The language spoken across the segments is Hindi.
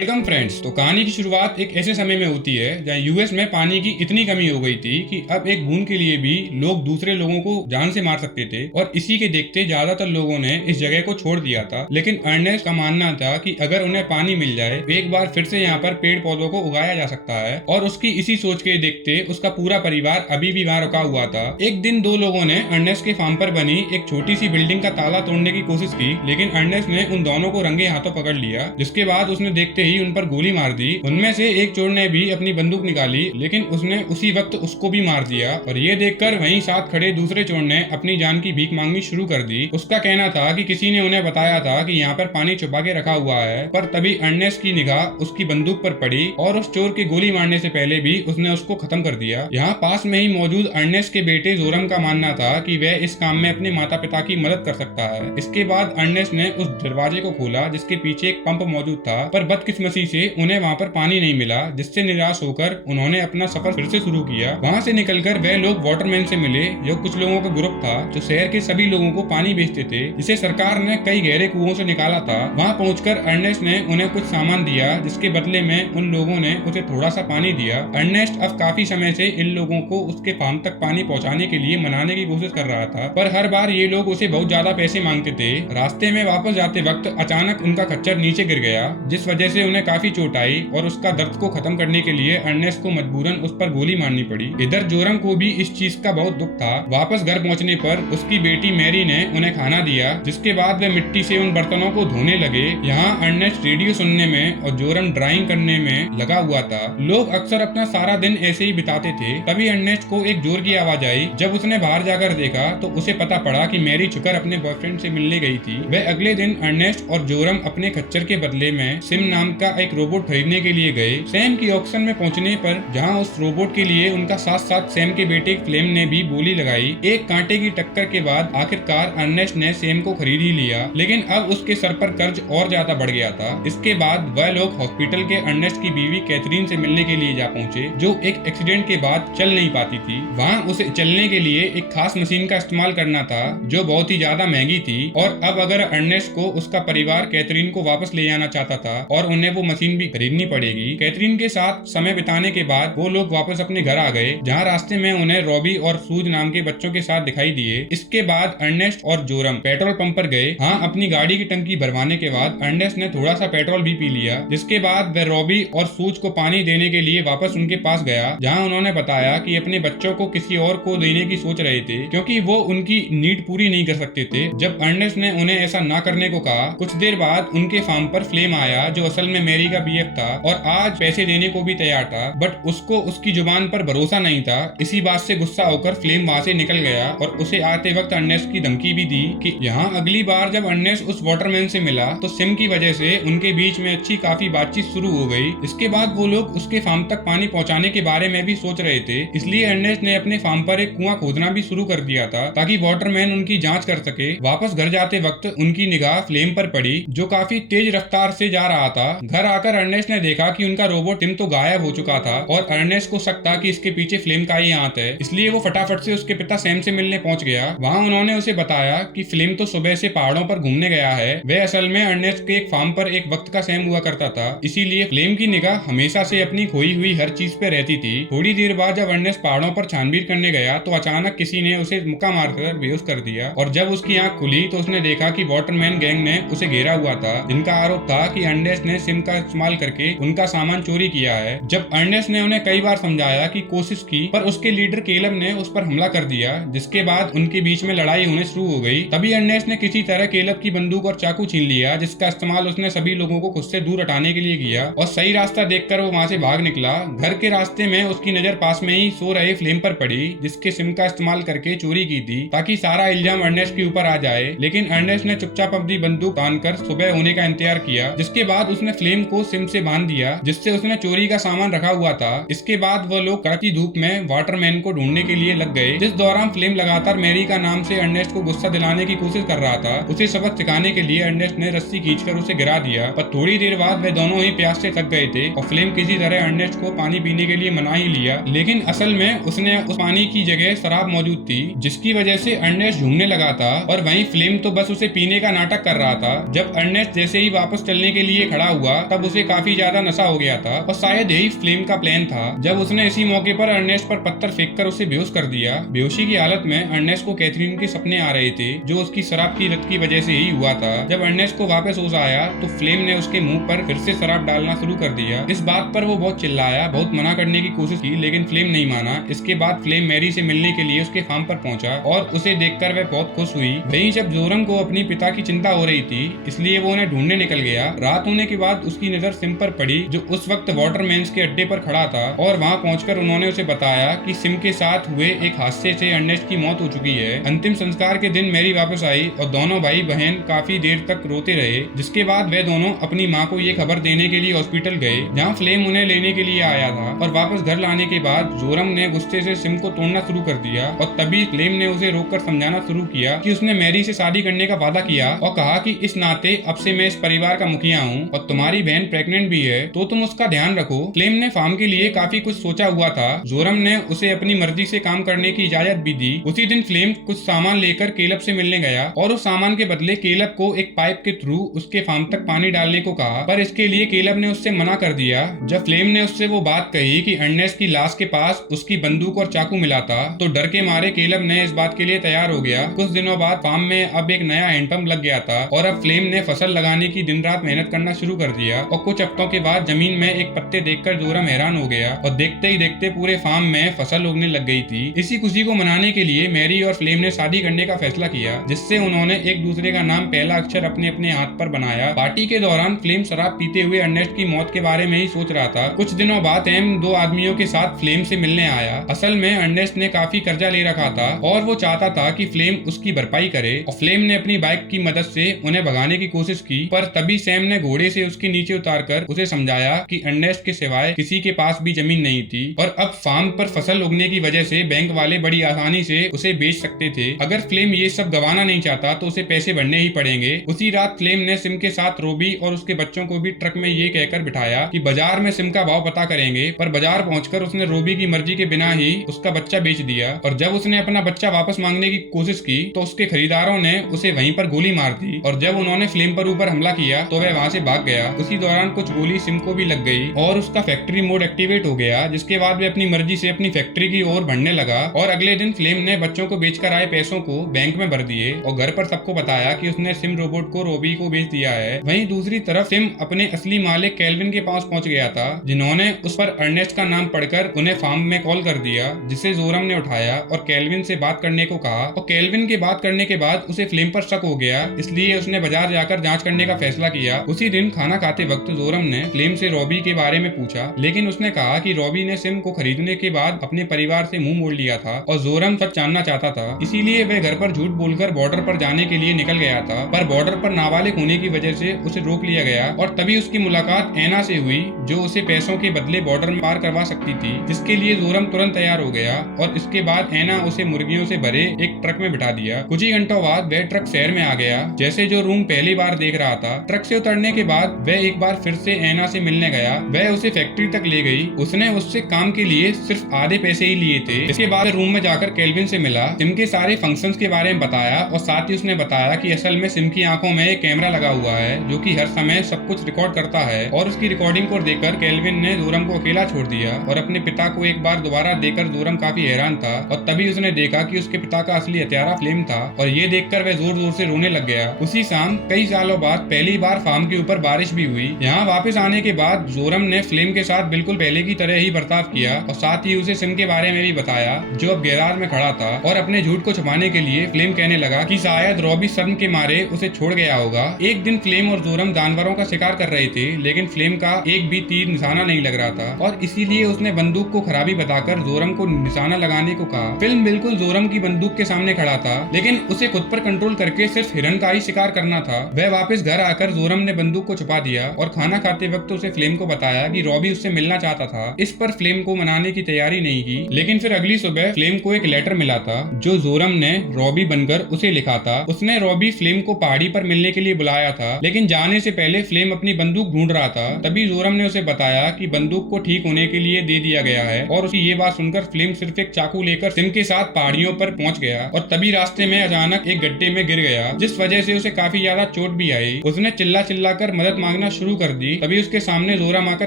Welcome friends. तो कहानी की शुरुआत एक ऐसे समय में होती है जहाँ यूएस में पानी की इतनी कमी हो गई थी कि अब एक बूंद के लिए भी लोग दूसरे लोगों को जान से मार सकते थे और इसी के देखते ज्यादातर लोगों ने इस जगह को छोड़ दिया था। लेकिन अर्नेस्ट का मानना था कि अगर उन्हें पानी मिल जाए तो एक बार फिर से यहाँ पर पेड़ पौधों को उगाया जा सकता है और उसकी इसी सोच के देखते उसका पूरा परिवार अभी भी वहाँ रुका हुआ था। एक दिन दो लोगों ने अर्नेस्ट के फार्म पर बनी एक छोटी सी बिल्डिंग का ताला तोड़ने की कोशिश की, लेकिन अर्नेस्ट ने उन दोनों को रंगे हाथों पकड़ लिया, जिसके बाद उसने देखते ही उन पर गोली मार दी। उनमें से एक चोर ने भी अपनी बंदूक निकाली, लेकिन उसने उसी वक्त उसको भी मार दिया और ये देखकर वहीं साथ खड़े दूसरे चोर ने अपनी जान की भीख मांगनी शुरू कर दी। उसका कहना था कि किसी ने उन्हें बताया था कि यहाँ पर पानी छुपा के रखा हुआ है, पर तभी अर्नेस्ट की निगाह उसकी बंदूक पर पड़ी और उस चोर के गोली मारने से पहले भी उसने उसको खत्म कर दिया। यहाँ पास में ही मौजूद अर्नेस्ट के बेटे जोरम का मानना था कि वह इस काम में अपने माता पिता की मदद कर सकता है। इसके बाद अर्नेस्ट ने उस दरवाजे को खोला जिसके पीछे एक पंप मौजूद था, पर बदकिस्मती से उन्हें वहाँ पर पानी नहीं मिला, जिससे निराश होकर उन्होंने अपना सफर फिर से शुरू किया। वहाँ से निकलकर वह लोग वाटरमैन से मिले, जो कुछ लोगों का ग्रुप था जो शहर के सभी लोगों को पानी बेचते थे, जिसे सरकार ने कई गहरे कुओं से निकाला था। वहाँ पहुंचकर अर्नेस्ट ने उन्हें कुछ सामान दिया, जिसके बदले में उन लोगों ने उसे थोड़ा सा पानी दिया। अर्नेस्ट अब काफी समय से इन लोगों को उसके फार्म तक पानी पहुँचाने के लिए मनाने की कोशिश कर रहा था, पर हर बार ये लोग उसे बहुत ज्यादा पैसे मांगते थे। रास्ते में वापस जाते वक्त अचानक उनका खच्चर नीचे गिर गया, जिस वजह से उन्हें काफी चोट आई और उसका दर्द को खत्म करने के लिए अर्नेस्ट को मजबूरन उस पर गोली मारनी पड़ी। इधर जोरम को भी इस चीज का बहुत दुख था। वापस घर पहुंचने पर उसकी बेटी मैरी ने उन्हें खाना दिया, जिसके बाद वे मिट्टी से उन बर्तनों को धोने लगे। यहाँ अर्नेस्ट रेडियो सुनने में और जोरम ड्राइंग करने में लगा हुआ था। लोग अक्सर अपना सारा दिन ऐसे ही बिताते थे। तभी अर्नेस्ट को एक जोर की आवाज आई। जब उसने बाहर जाकर देखा तो उसे पता पड़ा कि मैरी छुकर अपने बॉयफ्रेंड से मिलने गई थी। वह अगले दिन अर्नेस्ट और जोरम अपने खच्चर के बदले में सिम नाम का एक रोबोट खरीदने के लिए गए। सैम की ऑक्शन में पहुंचने पर जहां उस रोबोट के लिए उनका साथ साथ सैम के बेटे फ्लेम ने भी बोली लगाई। एक कांटे की टक्कर के बाद आखिरकार अर्नेस्ट ने सैम को खरीद ही लिया, लेकिन अब उसके सर पर कर्ज और ज्यादा बढ़ गया था। इसके बाद वह लोग हॉस्पिटल के अर्नेस्ट की बीवी कैथरीन से मिलने के लिए जा पहुंचे, जो एक एक्सीडेंट के बाद चल नहीं पाती थी। वहाँ उसे चलने के लिए एक खास मशीन का इस्तेमाल करना था, जो बहुत ही ज्यादा महंगी थी, और अब अगर अर्नेस्ट को उसका परिवार कैथरीन को वापस ले जाना चाहता था और उन्हें वो मशीन भी खरीदनी पड़ेगी। कैथरीन के साथ समय बिताने के बाद वो लोग वापस अपने घर आ गए, जहाँ रास्ते में उन्हें रॉबी और सूज नाम के बच्चों के साथ दिखाई दिए। इसके बाद अर्नेस्ट और जोरम पेट्रोल पंप पर गए। हाँ, अपनी गाड़ी की टंकी भरवाने के बाद अर्नेस्ट ने थोड़ा सा पेट्रोल भी पी लिया, जिसके बाद वह रॉबी और सूज को पानी देने के लिए वापस उनके पास गया, जहाँ उन्होंने बताया कि अपने बच्चों को किसी और को देने की सोच रहे थे, क्योंकि वो उनकी नीड पूरी नहीं कर सकते थे। जब अर्नेस्ट ने उन्हें ऐसा ना करने को कहा, कुछ देर बाद उनके फार्म पर फ्लेम आया, जो असल में मैरी का बीएफ था और आज पैसे देने को भी तैयार था, बट उसको उसकी जुबान पर भरोसा नहीं था। इसी बात से गुस्सा होकर फ्लेम वहाँ से निकल गया और उसे आते वक्त अर्नेस्ट की धमकी भी दी कि यहाँ अगली बार जब अर्नेस्ट उस वाटरमैन से मिला तो सिम की वजह से उनके बीच में अच्छी काफी बातचीत शुरू हो गई। इसके बाद वो लोग उसके फार्म तक पानी पहुँचाने के बारे में भी सोच रहे थे, इसलिए अर्नेस्ट ने अपने फार्म पर एक कुआं खोदना भी शुरू कर दिया था ताकि वाटरमैन उनकी जाँच कर सके। वापस घर जाते वक्त उनकी निगाह फ्लेम पर पड़ी, जो काफी तेज रफ्तार से जा रहा था। घर आकर अर्नेस्ट ने देखा कि उनका रोबोट टिम तो गायब हो चुका था और अर्नेस्ट को शक था कि इसके पीछे फ्लेम का ही हाथ है, इसलिए वो फटाफट से उसके पिता सैम से मिलने पहुंच गया। वहां उन्होंने उसे बताया कि फ्लेम तो सुबह से पहाड़ों पर घूमने गया है। वह असल में अर्नेस्ट के एक फार्म पर एक वक्त का सैम हुआ करता था, इसीलिए फ्लेम की निगाह हमेशा से अपनी खोई हुई हर चीज पे रहती थी। थोड़ी देर बाद जब अर्नेस्ट पहाड़ों पर छानबीन करने गया तो अचानक किसी ने उसे मुक्का मारकर बेहोश कर दिया, और जब उसकी आंख खुली तो उसने देखा कि वाटरमैन गैंग ने उसे घेरा हुआ था, जिनका आरोप था कि अर्नेस्ट ने सिम का इस्तेमाल करके उनका सामान चोरी किया है। जब अर्नेस्ट ने उन्हें कई बार समझाया की कोशिश की, पर उसके लीडर केलब ने उस पर हमला कर दिया, जिसके बाद उनके बीच में लड़ाई होने शुरू हो गई। तभी अर्नेस्ट ने किसी तरह केलब की बंदूक और चाकू छीन लिया, जिसका इस्तेमाल उसने सभी लोगों को खुद से दूर हटाने के लिए किया, और सही रास्ता देखकर वो वहाँ से भाग निकला। घर के रास्ते में उसकी नजर पास में ही सो रहे फ्लेम पर पड़ी, जिसके सिम का इस्तेमाल करके चोरी की थी ताकि सारा इल्जाम अर्नेस्ट के ऊपर आ जाए। लेकिन अर्नेस्ट ने चुपचाप अपनी बंदूक तानकर सुबह होने का इंतजार किया, जिसके बाद उसने फ्लेम को सिम से बांध दिया, जिससे उसने चोरी का सामान रखा हुआ था। इसके बाद वो लोग कड़की धूप में वाटरमैन को ढूंढने के लिए लग गए, जिस दौरान फ्लेम लगातार मैरी का नाम से अर्नेस्ट को गुस्सा दिलाने की कोशिश कर रहा था। उसे सबक सिखाने के लिए अर्नेस्ट ने रस्सी खींचकर उसे गिरा दिया, पर थोड़ी देर बाद वे दोनों ही प्यास से थक गए थे और फ्लेम किसी तरह अर्नेस्ट को पानी पीने के लिए मना ही लिया। लेकिन असल में उसने उस पानी की जगह शराब मौजूद थी, जिसकी वजह से अर्नेस्ट झूमने लगा था, और वहीं फ्लेम तो बस उसे पीने का नाटक कर रहा था। जब अर्नेस्ट जैसे ही वापस चलने के लिए खड़ा हुआ हुआ तब उसे काफी ज्यादा नशा हो गया था और शायद यही फ्लेम का प्लान था। जब उसने इसी मौके पर अर्नेस्ट पर पत्थर फेंककर उसे बेहोश कर दिया। बेहोशी की हालत में अर्नेस्ट को कैथरीन के सपने आ रहे थे जो उसकी शराब की लत की वजह से ही हुआ था। जब अर्नेस्ट को वापस होश आया तो फ्लेम ने उसके मुंह पर फिर से शराब डालना शुरू कर दिया। इस बात पर वो बहुत चिल्लाया, बहुत मना करने की कोशिश की, लेकिन फ्लेम नहीं माना। इसके बाद फ्लेम मैरी से मिलने के लिए उसके फार्म पर पहुंचा और उसे देखकर वह बहुत खुश हुई। वहीं जब जोरम को अपनी पिता की चिंता हो रही थी इसलिए वो उन्हें ढूंढने निकल गया। रात होने के बाद उसकी नजर सिम पर पड़ी जो उस वक्त वाटरमैन्स के अड्डे पर खड़ा था और वहां पहुंचकर उन्होंने उसे बताया कि सिम के साथ हुए एक हादसे से अर्नेस्ट की मौत हो चुकी है। अंतिम संस्कार के दिन मैरी वापस आई और दोनों भाई बहन काफी देर तक रोते रहे, जिसके बाद वे दोनों अपनी माँ को ये खबर देने के लिए हॉस्पिटल गए जहाँ फ्लेम उन्हें लेने के लिए आया था। और वापस घर लाने के बाद जोरम ने गुस्से से सिम को तोड़ना शुरू कर दिया और तभी फ्लेम ने उसे रोककर समझाना शुरू किया कि उसने मैरी से शादी करने का वादा किया और कहा कि इस नाते अब से मैं इस परिवार का मुखिया हूँ और तुम्हारी बहन प्रेग्नेंट भी है तो तुम उसका ध्यान रखो। फ्लेम ने फार्म के लिए काफी कुछ सोचा हुआ था। जोरम ने उसे अपनी मर्जी से काम करने की इजाजत भी दी। उसी दिन फ्लेम कुछ सामान लेकर केलब से मिलने गया और उस सामान के बदले केलब को एक पाइप के थ्रू उसके फार्म तक पानी डालने को कहा, पर इसके लिए केलब ने उससे मना कर दिया। जब फ्लेम ने उससे वो बात कही कि अर्नेस्ट की लाश के पास उसकी बंदूक और चाकू मिला था तो डर के मारे केलब ने इस बात के लिए तैयार हो गया। कुछ दिनों बाद फार्म में अब एक नया हैंडपंप लग गया था और अब फ्लेम ने फसल लगाने की दिन रात मेहनत करना शुरू कर दिया और कुछ हफ्तों के बाद जमीन में एक पत्ते देखकर जोरम हैरान हो गया और देखते ही देखते पूरे फार्म में फसल उगने लग गई थी। इसी खुशी को मनाने के लिए मैरी और फ्लेम ने शादी करने का फैसला किया जिससे उन्होंने एक दूसरे का नाम पहला अक्षर अपने अपने हाथ पर बनाया। पार्टी के दौरान फ्लेम शराब पीते हुए अर्नेस्ट की मौत के बारे में ही सोच रहा था। कुछ दिनों बाद एम दो आदमियों के साथ फ्लेम से मिलने आया। असल में अर्नेस्ट ने काफी कर्जा ले रखा था और वो चाहता था कि फ्लेम उसकी भरपाई करे और फ्लेम ने अपनी बाइक की मदद से उन्हें भगाने की कोशिश की, पर तभी सैम ने घोड़े से उसके नीचे उतारकर उसे समझाया कि अर्नेस्ट के सिवाय किसी के पास भी जमीन नहीं थी और अब फार्म पर फसल उगने की वजह से बैंक वाले बड़ी आसानी से उसे बेच सकते थे। अगर फ्लेम ये सब गंवाना नहीं चाहता तो उसे पैसे भरने ही पड़ेंगे। उसी रात फ्लेम ने सिम के साथ रोबी और उसके बच्चों को भी ट्रक में ये कहकर बिठाया कि बाजार में सिम का भाव पता करेंगे, पर बाजार पहुंचकर उसने रोबी की मर्जी के बिना ही उसका बच्चा बेच दिया और जब उसने अपना बच्चा वापस मांगने की कोशिश की तो उसके खरीदारों ने उसे वहीं पर गोली मार दी और जब उन्होंने फ्लेम पर ऊपर हमला किया तो वह वहां से भाग गया। उसी दौरान कुछ गोली सिम को भी लग गई और उसका फैक्ट्री मोड एक्टिवेट हो गया, जिसके बाद वह अपनी मर्जी से अपनी फैक्ट्री की ओर बढ़ने लगा और अगले दिन फ्लेम ने बच्चों को बेचकर आए पैसों को बैंक में भर दिए और घर पर सबको बताया कि उसने सिम रोबोट को रोबी को बेच दिया है। वहीं दूसरी तरफ सिम अपने असली मालिक कैल्विन के पास पहुंच गया था, जिन्होंने उस पर अर्नेस्ट का नाम पढ़कर उन्हें फार्म में कॉल कर दिया, जिसे जोरम ने उठाया और कैल्विन से बात करने को कहा और कैल्विन के बात करने के बाद उसे फ्लेम पर शक हो गया, इसलिए उसने बाजार जाकर जांच करने का फैसला किया। उसी दिन खाना खाते वक्त जोरम ने फ्लेम से रॉबी के बारे में पूछा, लेकिन उसने कहा कि रॉबी ने सिम को खरीदने के बाद अपने परिवार से मुंह मोड़ लिया था और जोरम सच जानना चाहता था, इसीलिए वह घर पर झूठ बोलकर बॉर्डर पर जाने के लिए निकल गया था, पर बॉर्डर पर नाबालिग होने की वजह से उसे रोक लिया गया और तभी उसकी मुलाकात एना से हुई जो उसे पैसों के बदले बॉर्डर में पार करवा सकती थी, जिसके लिए जोरम तुरंत तैयार हो गया और इसके बाद एना उसे मुर्गियों से भरे एक ट्रक में बिठा दिया। कुछ ही घंटों बाद वह ट्रक शहर में आ गया, जैसे जो रूम पहली बार देख रहा था। ट्रक से उतरने के बाद वह एक बार फिर से एना से मिलने गया। वह उसे फैक्ट्री तक ले गई। उसने उससे काम के लिए सिर्फ आधे पैसे ही लिए थे। इसके बाद रूम में जाकर कैल्विन से मिला, सिम के सारे फंक्शंस के बारे में बताया और साथ ही उसने बताया कि असल में सिम की आंखों में एक कैमरा लगा हुआ है जो कि हर समय सब कुछ रिकॉर्ड करता है और उसकी रिकॉर्डिंग को देखकर कैल्विन ने जोरम को अकेला छोड़ दिया और अपने पिता को एक बार दोबारा देखकर जोरम काफी हैरान था और तभी उसने देखा कि उसके पिता का असली हत्यारा फ्लेम था और ये देखकर वह जोर जोर से रोने लग गया। उसी शाम कई सालों बाद पहली बार फार्म के ऊपर बारिश भी हुई। यहाँ वापस आने के बाद जोरम ने फ्लेम के साथ बिल्कुल पहले की तरह ही बर्ताव किया और साथ ही उसे सिम के बारे में भी बताया जो अब गैराज में खड़ा था और अपने झूठ को छुपाने के लिए फ्लेम कहने लगा कि शायद रॉबी शर्म के मारे उसे छोड़ गया होगा। एक दिन फ्लेम और जोरम जानवरों का शिकार कर रहे थे, लेकिन फ्लेम का एक भी तीर निशाना नहीं लग रहा था और इसीलिए उसने बंदूक को खराबी बताकर जोरम को निशाना लगाने को कहा। फिल्म बिल्कुल जोरम की बंदूक के सामने खड़ा था, लेकिन उसे खुद पर कंट्रोल करके सिर्फ हिरन का ही शिकार करना था। वह वापस घर आकर जोरम ने बंदूक को छुपा दिया और खाना खाते वक्त उसे फ्लेम को बताया कि रॉबी उससे मिलना चाहता था। इस पर फ्लेम को मनाने की तैयारी नहीं की, लेकिन फिर अगली सुबह फ्लेम को एक लेटर मिला था जो जोरम ने रॉबी बनकर उसे लिखा था। उसने रॉबी फ्लेम को पहाड़ी पर मिलने के लिए बुलाया था, लेकिन जाने से पहले फ्लेम अपनी बंदूक ढूंढ रहा था। तभी जोरम ने उसे बताया कि बंदूक को ठीक होने के लिए दे दिया गया है और उसकी ये बात सुनकर फ्लेम सिर्फ एक चाकू लेकर सिम के साथ पहाड़ियों पर पहुंच गया और तभी रास्ते में अचानक एक गड्ढे में गिर गया, जिस वजह से उसे काफी ज्यादा चोट भी आई। उसने चिल्ला चिल्लाकर मदद मांगने मांगना शुरू कर दी, तभी उसके सामने जोरम आकर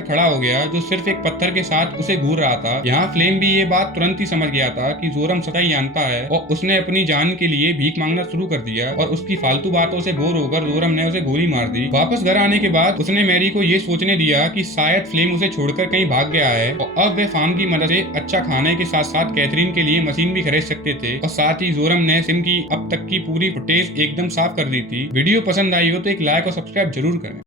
खड़ा हो गया, जो सिर्फ एक पत्थर के साथ उसे घूर रहा था। यहाँ फ्लेम भी ये बात तुरंत ही समझ गया था कि जोरम सच्चाई जानता है और उसने अपनी जान के लिए भीख मांगना शुरू कर दिया और उसकी फालतू बातों से बोर होकर जोरम ने उसे गोली मार दी। वापस घर आने के बाद उसने मैरी को ये सोचने दिया कि शायद फ्लेम उसे छोड़कर कहीं भाग गया है और अब वे फार्म की मदद से अच्छा खाने के साथ साथ कैथरीन के लिए मशीन भी खरीद सकते थे। और साथ ही जोरम ने सिम की अब तक की पूरी फुटेज एकदम साफ कर दी थी। वीडियो पसंद आई हो तो एक लाइक और सब्सक्राइब जरूर करें।